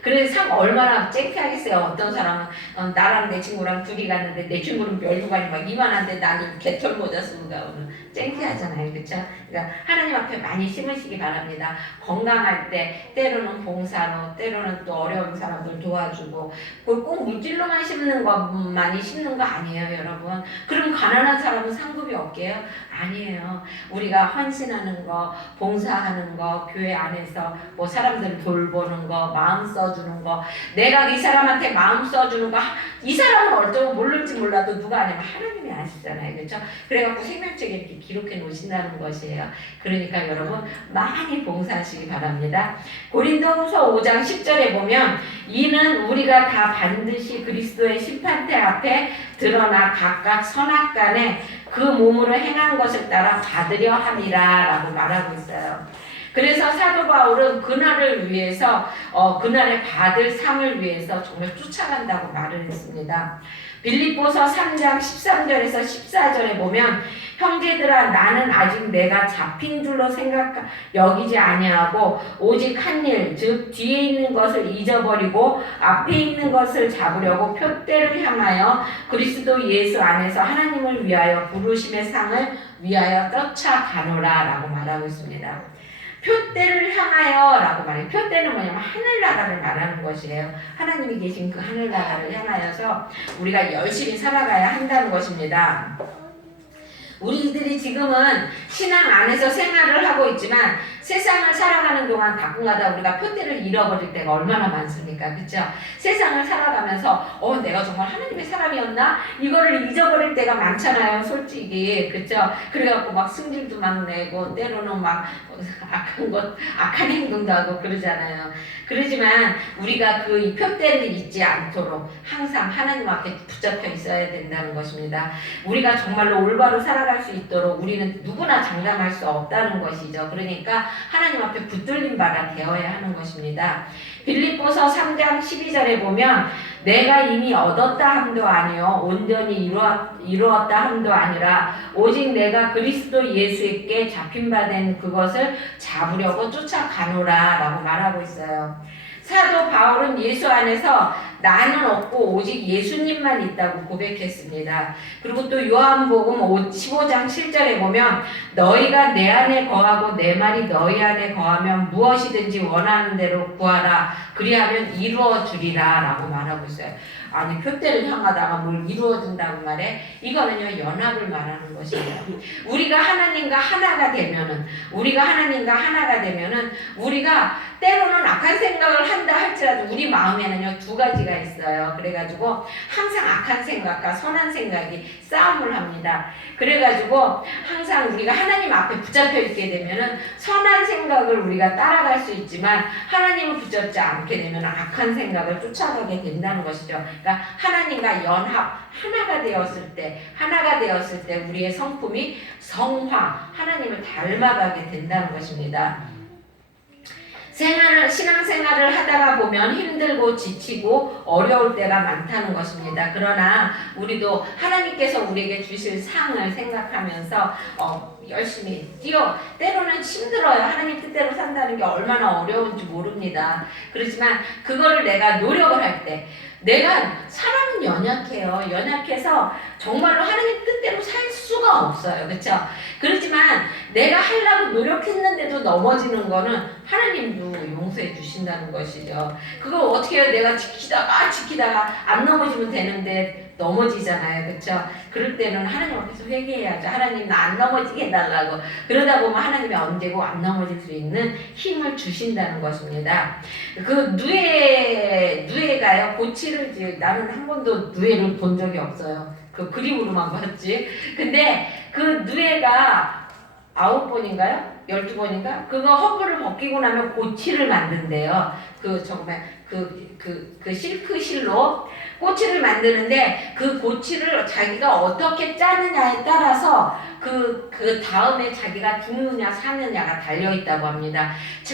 그래서 상 얼마나 쨍하겠어요. 어떤 사람은 나랑 내 친구랑 둘이 갔는데 내 친구는 면류관이 막 이만한데 나는 개털 모자 쓰고 가면 쨍하잖아요. 그렇죠? 그러니까 하나님 앞에 많이 심으시기 바랍니다. 건강할 때 때로는 봉사로, 때로는 또 어려운 사람들 도와주고, 그걸 꼭 물질로만 심는 것만이 심는 거 아니에요, 여러분. 그럼 가난한 사람은 상급이 없게요? 아니에요. 우리가 헌신하는 거, 봉사하는 거, 교회 안에서 뭐 사람들 돌보는 거, 마음 써주는 거, 내가 이 사람한테 마음 써주는 거, 이 사람은 어쩌고 모를지 몰라도 누가 아니면 하나님이 아시잖아요. 그렇죠? 그래갖고 생명책에 이렇게 기록해 놓으신다는 것이에요. 그러니까 여러분 많이 봉사하시기 바랍니다. 고린도후서 5장 10절에 보면 이는 우리가 다 반드시 그리스도의 심판대 앞에 드러나 각각 선악간에 그 몸으로 행한 것을 따라 받으려 함이라 라고 말하고 있어요. 그래서 사도 바울은 그날을 위해서 그날에 받을 상을 위해서 정말 쫓아간다고 말을 했습니다. 빌립보서 3장 13절에서 14절에 보면 형제들아 나는 아직 내가 잡힌 줄로 여기지 아니하고 오직 한 일 즉 뒤에 있는 것을 잊어버리고 앞에 있는 것을 잡으려고 표대를 향하여 그리스도 예수 안에서 하나님을 위하여 부르심의 상을 위하여 쫓아가노라 라고 말하고 있습니다. 표대를 향하여 라고 말해요. 표대는 뭐냐면 하늘나라를 말하는 것이에요. 하나님이 계신 그 하늘나라를 향하여서 우리가 열심히 살아가야 한다는 것입니다. 우리들이 지금은 신앙 안에서 생활을 하고 있지만 세상을 살아가는 동안 가끔가다 우리가 표대를 잃어버릴 때가 얼마나 많습니까? 그렇죠? 세상을 살아가면서 내가 정말 하나님의 사람이었나? 이거를 잊어버릴 때가 많잖아요. 솔직히. 그렇죠? 그래갖고 막 승질도 막 내고 때로는 막 악한 행동도 하고 그러잖아요. 그러지만 우리가 그 표대를 잊지 않도록 항상 하나님 앞에 붙잡혀 있어야 된다는 것입니다. 우리가 정말로 올바로 살아갈 수 있도록 우리는 누구나 장담할 수 없다는 것이죠. 그러니까 하나님 앞에 붙들린 바가 되어야 하는 것입니다. 빌립보서 3장 12절에 보면 내가 이미 얻었다 함도 아니요 온전히 이루었다 함도 아니라 오직 내가 그리스도 예수께 잡힌 바 된 그것을 잡으려고 쫓아가노라 라고 말하고 있어요. 사도 바울은 예수 안에서 나는 없고 오직 예수님만 있다고 고백했습니다. 그리고 또 요한복음 15장 7절에 보면 너희가 내 안에 거하고 내 말이 너희 안에 거하면 무엇이든지 원하는 대로 구하라 그리하면 이루어 주리라 라고 말하고 있어요. 아니 표대를 향하다가 뭘 이루어진다고 말해? 이거는요 연합을 말하는 것이에요. 우리가 하나님과 하나가 되면은 우리가 때로는 악한 생각을 한다 할지라도 우리 마음에는요 두 가지가 있어요. 그래가지고 항상 악한 생각과 선한 생각이 싸움을 합니다. 그래가지고 항상 우리가 하나님 앞에 붙잡혀 있게 되면은 선한 생각을 우리가 따라갈 수 있지만 하나님을 붙잡지 않게 되면 악한 생각을 쫓아가게 된다는 것이죠. 그러니까 하나님과 연합 하나가 되었을 때 우리의 성품이 성화 하나님을 닮아가게 된다는 것입니다. 신앙생활을 하다가 보면 힘들고 지치고 어려울 때가 많다는 것입니다. 그러나 우리도 하나님께서 우리에게 주실 상을 생각하면서 열심히 때로는 힘들어요. 하나님 뜻대로 산다는 게 얼마나 어려운지 모릅니다. 그렇지만 그거를 내가 노력을 할 때 사람은 연약해요. 연약해서 정말로 하나님 뜻대로 살 수가 없어요. 그렇죠? 그렇지만 내가 하려고 노력했는데도 넘어지는 거는 하나님도 용서해 주신다는 것이죠. 그걸 어떻게 해요? 내가 지키다가 안 넘어지면 되는데 넘어지잖아요. 그렇죠? 그럴 때는 하나님 앞에서 회개해야죠. 하나님 나 안 넘어지게 해달라고. 그러다 보면 하나님이 언제고 안 넘어질 수 있는 힘을 주신다는 것입니다. 그 누에가요. 고치를 나는 한 번도 누에를 본 적이 없어요. 그 그림으로만 봤지. 근데 그 누에가 9번인가요? 12번인가? 그거 허브를 벗기고 나면 고치를 만든대요. 그 정말 그 실크 실로 꼬치를 만드는데 그 고치를 자기가 어떻게 짜느냐에 따라서 그 다음에 자기가 죽느냐 사느냐가 달려있다고 합니다.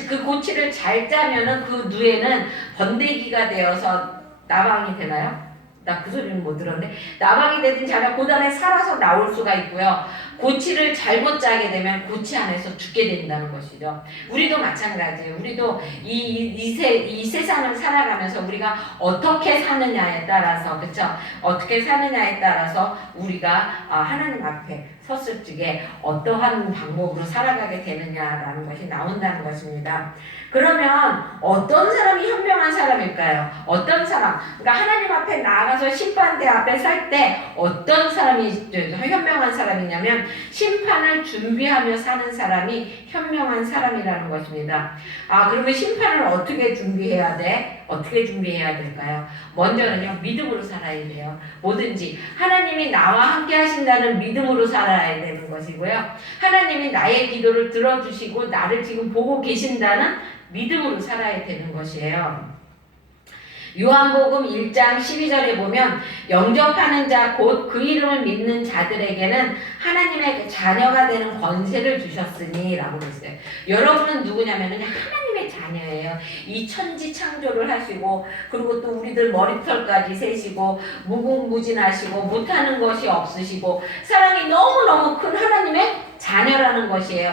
그 고치를 잘 짜면은 그 누에는 번데기가 되어서 나방이 되나요? 나 그 소리는 못 들었는데 나방이 되든 자면 고단에 살아서 나올 수가 있고요. 고치를 잘못 짜게 되면 고치 안에서 죽게 된다는 것이죠. 우리도 마찬가지예요. 우리도 이 세상을 살아가면서 우리가 어떻게 사느냐에 따라서 그렇죠? 어떻게 사느냐에 따라서 우리가 하나님 앞에 섰을 적에 어떠한 방법으로 살아가게 되느냐라는 것이 나온다는 것입니다. 그러면 어떤 사람이 현명한 사람일까요? 어떤 사람? 그러니까 하나님 앞에 나아가서 심판대 앞에 설 때 어떤 사람이 현명한 사람이냐면 심판을 준비하며 사는 사람이 현명한 사람이라는 것입니다. 그러면 심판을 어떻게 준비해야 돼? 어떻게 준비해야 될까요? 먼저는요, 믿음으로 살아야 돼요. 뭐든지 하나님이 나와 함께 하신다는 믿음으로 살아야 되는 것이고요. 하나님이 나의 기도를 들어주시고 나를 지금 보고 계신다는 믿음으로 살아야 되는 것이에요. 요한복음 1장 12절에 보면 영접하는 자 곧 그 이름을 믿는 자들에게는 하나님의 자녀가 되는 권세를 주셨으니 라고 했어요. 여러분은 누구냐면은 하나님의 자녀예요. 이 천지 창조를 하시고 그리고 또 우리들 머리털까지 세시고 무궁무진하시고 못하는 것이 없으시고 사랑이 너무너무 큰 하나님의 자녀라는 것이에요.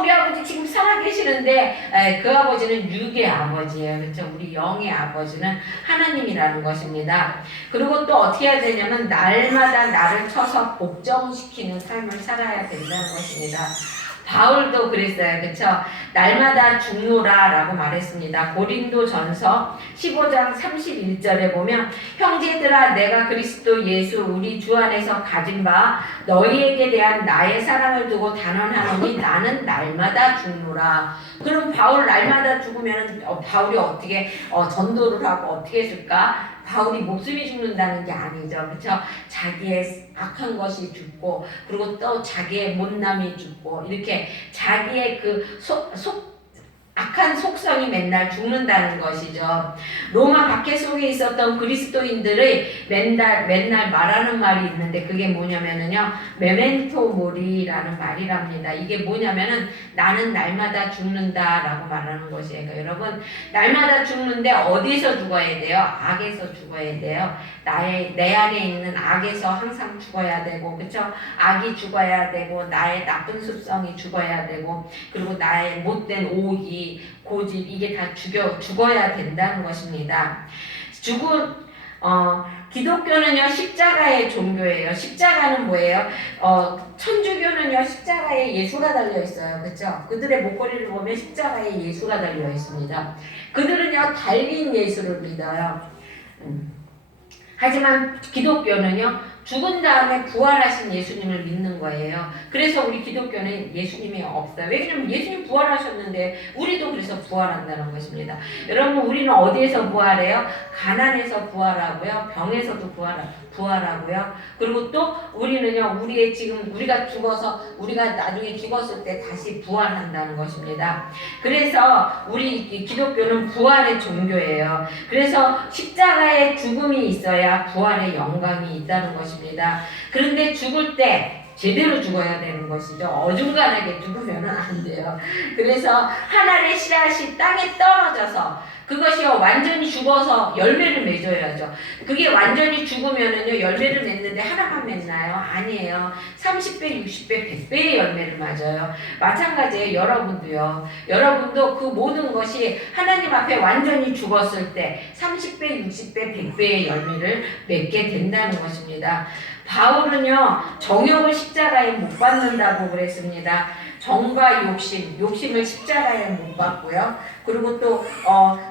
우리 아버지 지금 살아계시는데 그 아버지는 육의 아버지예요. 그렇죠? 우리 영의 아버지는 하나님이라는 것입니다. 그리고 또 어떻게 해야 되냐면 날마다 나를 쳐서 복종시키는 삶을 살아야 된다는 것입니다. 바울도 그랬어요. 그렇죠? 날마다 죽노라 라고 말했습니다. 고린도전서 15장 31절에 보면 형제들아 내가 그리스도 예수 우리 주 안에서 가진 바 너희에게 대한 나의 사랑을 두고 단언하노니 나는 날마다 죽노라. 그럼 바울 날마다 죽으면 바울이 어떻게 전도를 하고 어떻게 했을까? 바울이 목숨이 죽는다는 게 아니죠. 그렇죠? 자기의 악한 것이 죽고 그리고 또 자기의 못남이 죽고 이렇게 자기의 그 악한 속성이 맨날 죽는다는 것이죠. 로마 박해 속에 있었던 그리스도인들의 맨날 말하는 말이 있는데 그게 뭐냐면은요. 메멘토 모리라는 말이랍니다. 이게 뭐냐면은 나는 날마다 죽는다라고 말하는 것이에요. 그러니까 여러분 날마다 죽는데 어디서 죽어야 돼요? 악에서 죽어야 돼요. 내 안에 있는 악에서 항상 죽어야 되고 그렇죠? 악이 죽어야 되고 나의 나쁜 습성이 죽어야 되고 그리고 나의 못된 오기 고집 이게 다 죽어야 된다는 것입니다. 기독교는요 십자가의 종교예요. 십자가는 뭐예요? 천주교는요 십자가에 예수가 달려 있어요. 그렇죠? 그들의 목걸이를 보면 십자가에 예수가 달려 있습니다. 그들은요 달린 예수를 믿어요. 하지만 기독교는요 죽은 다음에 부활하신 예수님을 믿는 거예요. 그래서 우리 기독교는 예수님이 없어요. 왜냐하면 예수님 부활하셨는데 우리도 그래서 부활한다는 것입니다. 여러분 우리는 어디에서 부활해요? 가난에서 부활하고요. 병에서도 부활하고요. 그리고 또 우리는요 우리가 죽어서 우리가 나중에 죽었을 때 다시 부활한다는 것입니다. 그래서 우리 기독교는 부활의 종교예요. 그래서 십자가에 죽음이 있어야 부활의 영광이 있다는 것입니다. 그런데 죽을 때 제대로 죽어야 되는 것이죠. 어중간하게 죽으면 안 돼요. 그래서 하늘의 씨앗이 땅에 떨어져서 그것이 완전히 죽어서 열매를 맺어야죠. 그게 완전히 죽으면은요 열매를 맺는데 하나만 맺나요? 아니에요. 30배, 60배, 100배의 열매를 맞아요. 마찬가지예요. 여러분도요. 여러분도 그 모든 것이 하나님 앞에 완전히 죽었을 때 30배, 60배, 100배의 열매를 맺게 된다는 것입니다. 바울은요 정욕을 십자가에 못 받는다고 그랬습니다. 정과 욕심을 십자가에 못 받고요. 그리고 또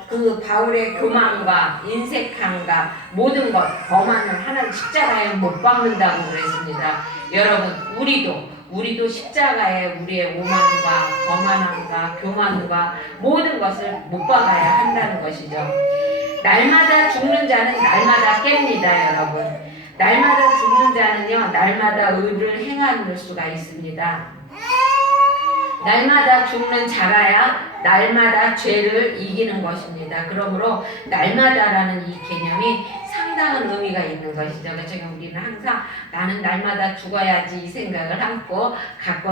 그 바울의 교만과 인색함과 모든 것 거만을 하나님 십자가에 못 박는다고 그랬습니다. 여러분 우리도 십자가에 우리의 오만과 거만함과 교만과 모든 것을 못 박아야 한다는 것이죠. 날마다 죽는 자는 날마다 깹니다, 여러분. 날마다 죽는 자는요, 날마다 의를 행할 수가 있습니다. 날마다 죽는 자라야 날마다 죄를 이기는 것입니다. 그러므로 날마다라는 이 개념이 상당한 의미가 있는 것이죠. 그래서 우리는 항상 나는 날마다 죽어야지 이 생각을 갖고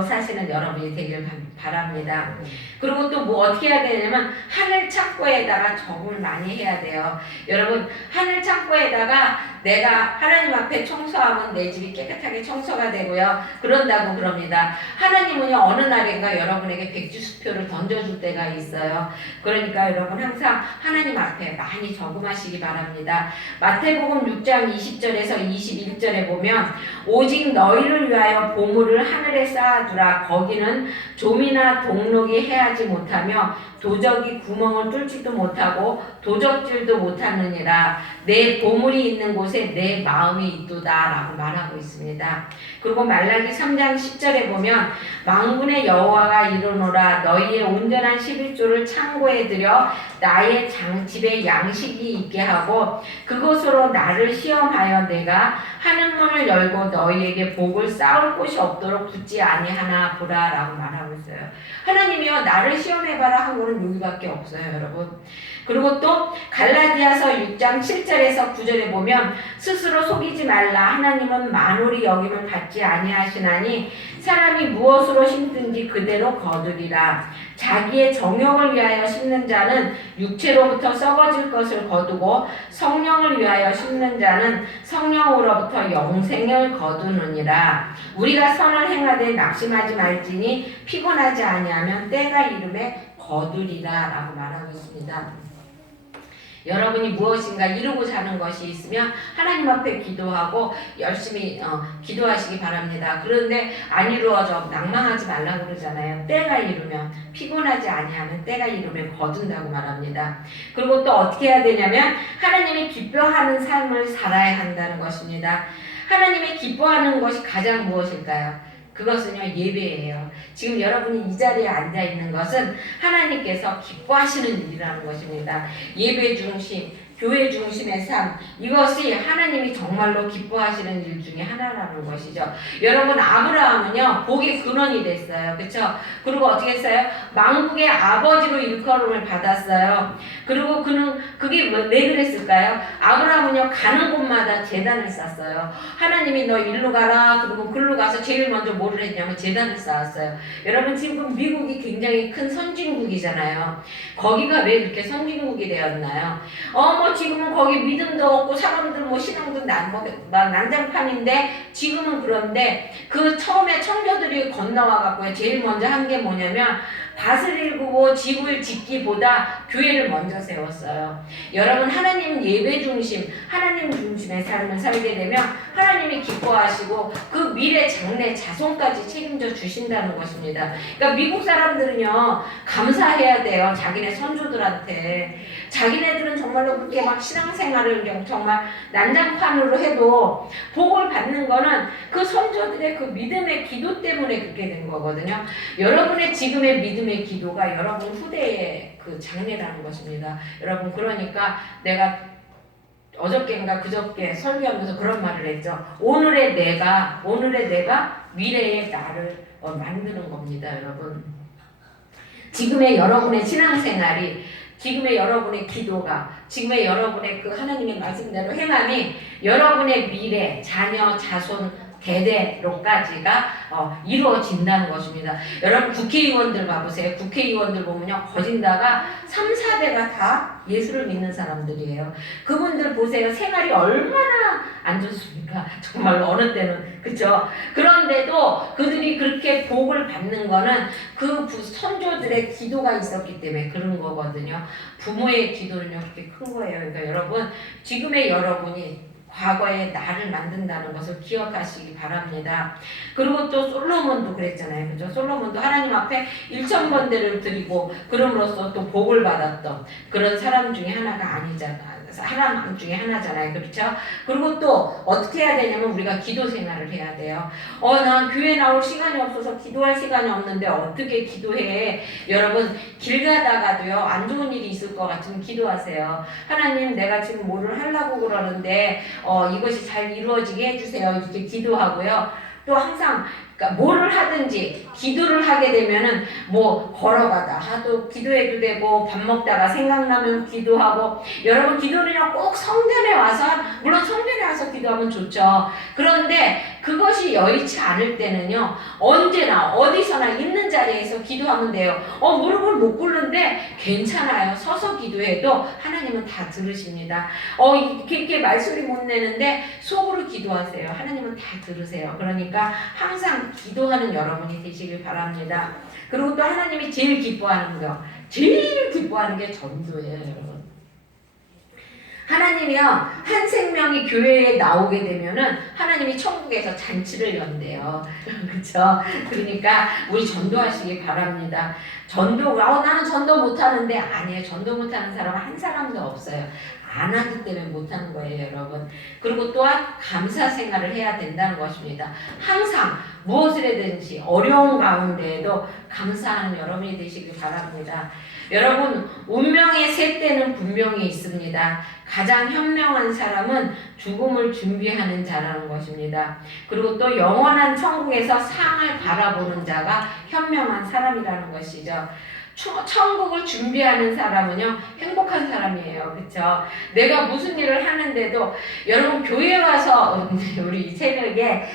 사시는 여러분이 되길 바랍니다. 그리고 또 뭐 어떻게 해야 되냐면 하늘 창고에다가 적응을 많이 해야 돼요. 여러분 하늘 창고에다가 내가 하나님 앞에 청소하면 내 집이 깨끗하게 청소가 되고요. 그런다고 그럽니다. 하나님은요 어느 날인가 여러분에게 백지수표를 던져줄 때가 있어요. 그러니까 여러분 항상 하나님 앞에 많이 저금하시기 바랍니다. 마태복음 6장 20절에서 21절에 보면 오직 너희를 위하여 보물을 하늘에 쌓아두라. 거기는 좀이나 동록이 해하지 못하며 도적이 구멍을 뚫지도 못하고 도적질도 못하느니라. 내 보물이 있는 곳에 내 마음이 있도다 라고 말하고 있습니다. 그리고 말라기 3장 10절에 보면 만군의 여호와가 이르노라. 너희의 온전한 11조를 창고에 들여 나의 집에 양식이 있게 하고 그곳으로 나를 시험하여 내가 하는 문을 열고 너희에게 복을 쌓을 곳이 없도록 굳지 아니하나 보라 라고 말하고 있어요. 하나님이요 나를 시험해봐라 한 거는 여기밖에 없어요, 여러분. 그리고 또 갈라디아서 6장 7절에서 9절에 보면 스스로 속이지 말라. 하나님은 만홀히 여김을 받지 아니하시나니 사람이 무엇으로 심든지 그대로 거두리라. 자기의 정욕을 위하여 심는 자는 육체로부터 썩어질 것을 거두고 성령을 위하여 심는 자는 성령으로부터 영생을 거두느니라. 우리가 선을 행하되 낙심하지 말지니 피곤하지 아니하면 때가 이름에 거두리라 라고 말하고 있습니다. 여러분이 무엇인가 이루고자 하는 것이 있으면 하나님 앞에 기도하고 열심히 기도하시기 바랍니다. 그런데 안 이루어져 낭망하지 말라고 그러잖아요. 때가 이르면 피곤하지 아니하면 때가 이르면 거둔다고 말합니다. 그리고 또 어떻게 해야 되냐면 하나님이 기뻐하는 삶을 살아야 한다는 것입니다. 하나님이 기뻐하는 것이 가장 무엇일까요? 그것은요 예배예요. 지금 여러분이 이 자리에 앉아 있는 것은 하나님께서 기뻐하시는 일이라는 것입니다. 예배 중심, 교회 중심의 삶, 이것이 하나님이 정말로 기뻐하시는 일 중에 하나라는 것이죠. 여러분 아브라함은요 복의 근원이 됐어요. 그렇죠? 그리고 어떻게 했어요? 만국의 아버지로 일컬음을 받았어요. 그리고 그게 왜 그랬을까요? 아브라함은요 가는 곳마다 제단을 쌓았어요. 하나님이 너 일로 가라. 그리고 글로 가서 제일 먼저 뭐를 했냐면 제단을 쌓았어요. 여러분 지금 미국이 굉장히 큰 선진국이잖아요. 거기가 왜 그렇게 선진국이 되었나요? 지금은 거기 믿음도 없고 사람들 신앙도 난장판인데 지금은 그런데 그 처음에 청교들이 건너와 갖고 제일 먼저 한 게 뭐냐면 밭을 일구고 집을 짓기보다 교회를 먼저 세웠어요. 여러분 하나님 예배 중심, 하나님 중심의 삶을 살게 되면 하나님이 기뻐하시고 그 미래 장래 자손까지 책임져 주신다는 것입니다. 그러니까 미국 사람들은요 감사해야 돼요. 자기네 선조들한테. 자기네들은 정말로 그렇게 막 신앙생활을 정말 난장판으로 해도 복을 받는 거는 그 선조들의 그 믿음의 기도 때문에 그렇게 된 거거든요. 여러분의 지금의 믿음의 기도가 여러분 후대의 그 장래라는 것입니다. 여러분 그러니까 내가 어저께인가 그저께 설교하면서 그런 말을 했죠. 오늘의 내가 미래의 나를 만드는 겁니다, 여러분. 지금의 여러분의 신앙생활이, 지금의 여러분의 기도가, 지금의 여러분의 그 하나님의 말씀대로 행함이 여러분의 미래, 자녀, 자손, 대대로까지가 이루어진다는 것입니다. 여러분 국회의원들 봐보세요. 국회의원들 보면요 거진다가 3, 4대가 다 예수를 믿는 사람들이에요. 그분들 보세요. 생활이 얼마나 안 좋습니까? 정말 어느 때는 그렇죠. 그런데도 그들이 그렇게 복을 받는 거는 그 선조들의 기도가 있었기 때문에 그런 거거든요. 부모의 기도는요 그렇게 큰 거예요. 그러니까 여러분 지금의 여러분이 과거의 나를 만든다는 것을 기억하시기 바랍니다. 그리고 또 솔로몬도 그랬잖아요. 그죠? 솔로몬도 하나님 앞에 1,000번대를 드리고 그럼으로써 또 복을 받았던 그런 사람 중에 하나가 아니잖아요. 사람 중에 하나잖아요. 그렇죠? 그리고 또 어떻게 해야 되냐면 우리가 기도 생활을 해야 돼요. 난 교회 나올 시간이 없어서 기도할 시간이 없는데 어떻게 기도해? 여러분 길 가다가도요 안 좋은 일이 있을 것 같으면 기도하세요. 하나님 내가 지금 뭐를 하려고 그러는데 이것이 잘 이루어지게 해주세요. 이렇게 기도하고요. 또 항상 그러니까 뭐를 하든지 기도를 하게 되면은 뭐 걸어가다 하도 기도해도 되고 밥 먹다가 생각나면 기도하고 여러분 기도는요 꼭 성전에 와서 물론 성전에 와서 기도하면 좋죠. 그런데 그것이 여의치 않을 때는요 언제나 어디서나 있는 자리에서 기도하면 돼요. 무릎을 못 꿇는데 괜찮아요. 서서 기도해도 하나님은 다 들으십니다. 이렇게 말소리 못 내는데 속으로 기도하세요. 하나님은 다 들으세요. 그러니까 항상 기도하는 여러분이 되시길 바랍니다. 그리고 또 하나님이 제일 기뻐하는 게 전도예요, 여러분. 하나님이요 한 생명이 교회에 나오게 되면은 하나님이 천국에서 잔치를 연대요. 그렇죠? 그러니까 우리 전도하시기 바랍니다. 전도가 나는 전도 못하는데 아니에요. 전도 못하는 사람은 한 사람도 없어요. 안 하기 때문에 못하는 거예요, 여러분. 그리고 또한 감사 생활을 해야 된다는 것입니다. 항상 무엇을 해든지 어려운 가운데에도 감사하는 여러분이 되시길 바랍니다. 여러분 운명의 셋대는 분명히 있습니다. 가장 현명한 사람은 죽음을 준비하는 자라는 것입니다. 그리고 또 영원한 천국에서 상을 바라보는 자가 현명한 사람이라는 것이죠. 천국을 준비하는 사람은요 행복한 사람이에요. 그렇죠? 내가 무슨 일을 하는데도 여러분 교회 와서 우리 새벽에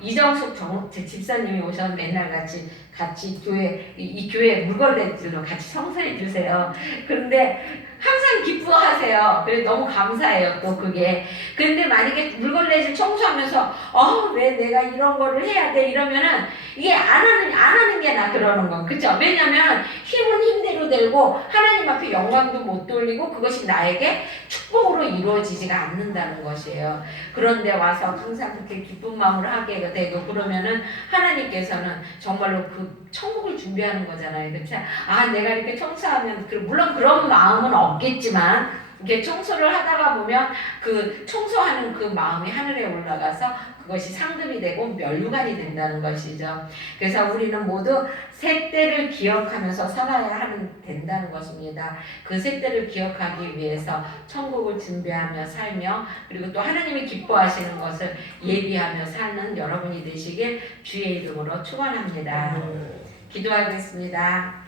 이정숙 집사님이 오셔서 맨날 같이 교회 이 교회 물걸레들로 같이 청소해 주세요. 그런데 항상 기뻐하세요. 그래 너무 감사해요. 또 그게. 그런데 만약에 물걸레질 청소하면서 왜 내가 이런 거를 해야 돼 이러면은 이게 안 하는 게 나 그러는 거. 그렇죠? 왜냐면 힘은 힘대로 되고 하나님 앞에 영광도 못 돌리고 그것이 나에게 축복으로 이루어지지가 않는다는 것이에요. 그런데 와서 항상 그렇게 기쁜 마음으로 하게 되고 그러면은 하나님께서는 정말로 그 천국을 준비하는 거잖아요. 그렇죠? 내가 이렇게 청소하면 물론 그런 마음은 없겠지만 이렇게 청소를 하다가 보면 그 청소하는 그 마음이 하늘에 올라가서 그것이 상급이 되고 면류관이 된다는 것이죠. 그래서 우리는 모두 셋대를 기억하면서 살아야 된다는 것입니다. 그 셋대를 기억하기 위해서 천국을 준비하며 살며 그리고 또 하나님이 기뻐하시는 것을 예비하며 사는 여러분이 되시길 주의 이름으로 축원합니다. 기도하겠습니다.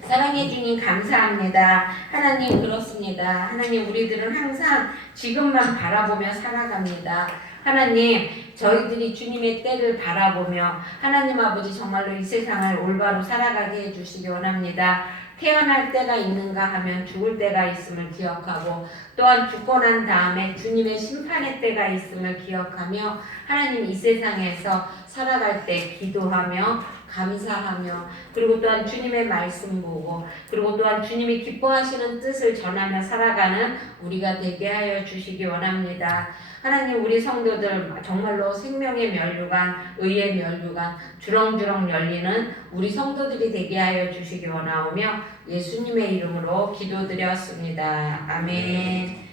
사랑해 주님 감사합니다. 하나님 그렇습니다. 하나님 우리들은 항상 지금만 바라보며 살아갑니다. 하나님 저희들이 주님의 때를 바라보며 하나님 아버지 정말로 이 세상을 올바로 살아가게 해주시기 원합니다. 태어날 때가 있는가 하면 죽을 때가 있음을 기억하고 또한 죽고 난 다음에 주님의 심판의 때가 있음을 기억하며 하나님 이 세상에서 살아갈 때 기도하며 감사하며 그리고 또한 주님의 말씀 보고 그리고 또한 주님이 기뻐하시는 뜻을 전하며 살아가는 우리가 되게 하여 주시기 원합니다. 하나님 우리 성도들 정말로 생명의 면류관, 의의 면류관 주렁주렁 열리는 우리 성도들이 되게 하여 주시기 원하오며 예수님의 이름으로 기도드렸습니다. 아멘.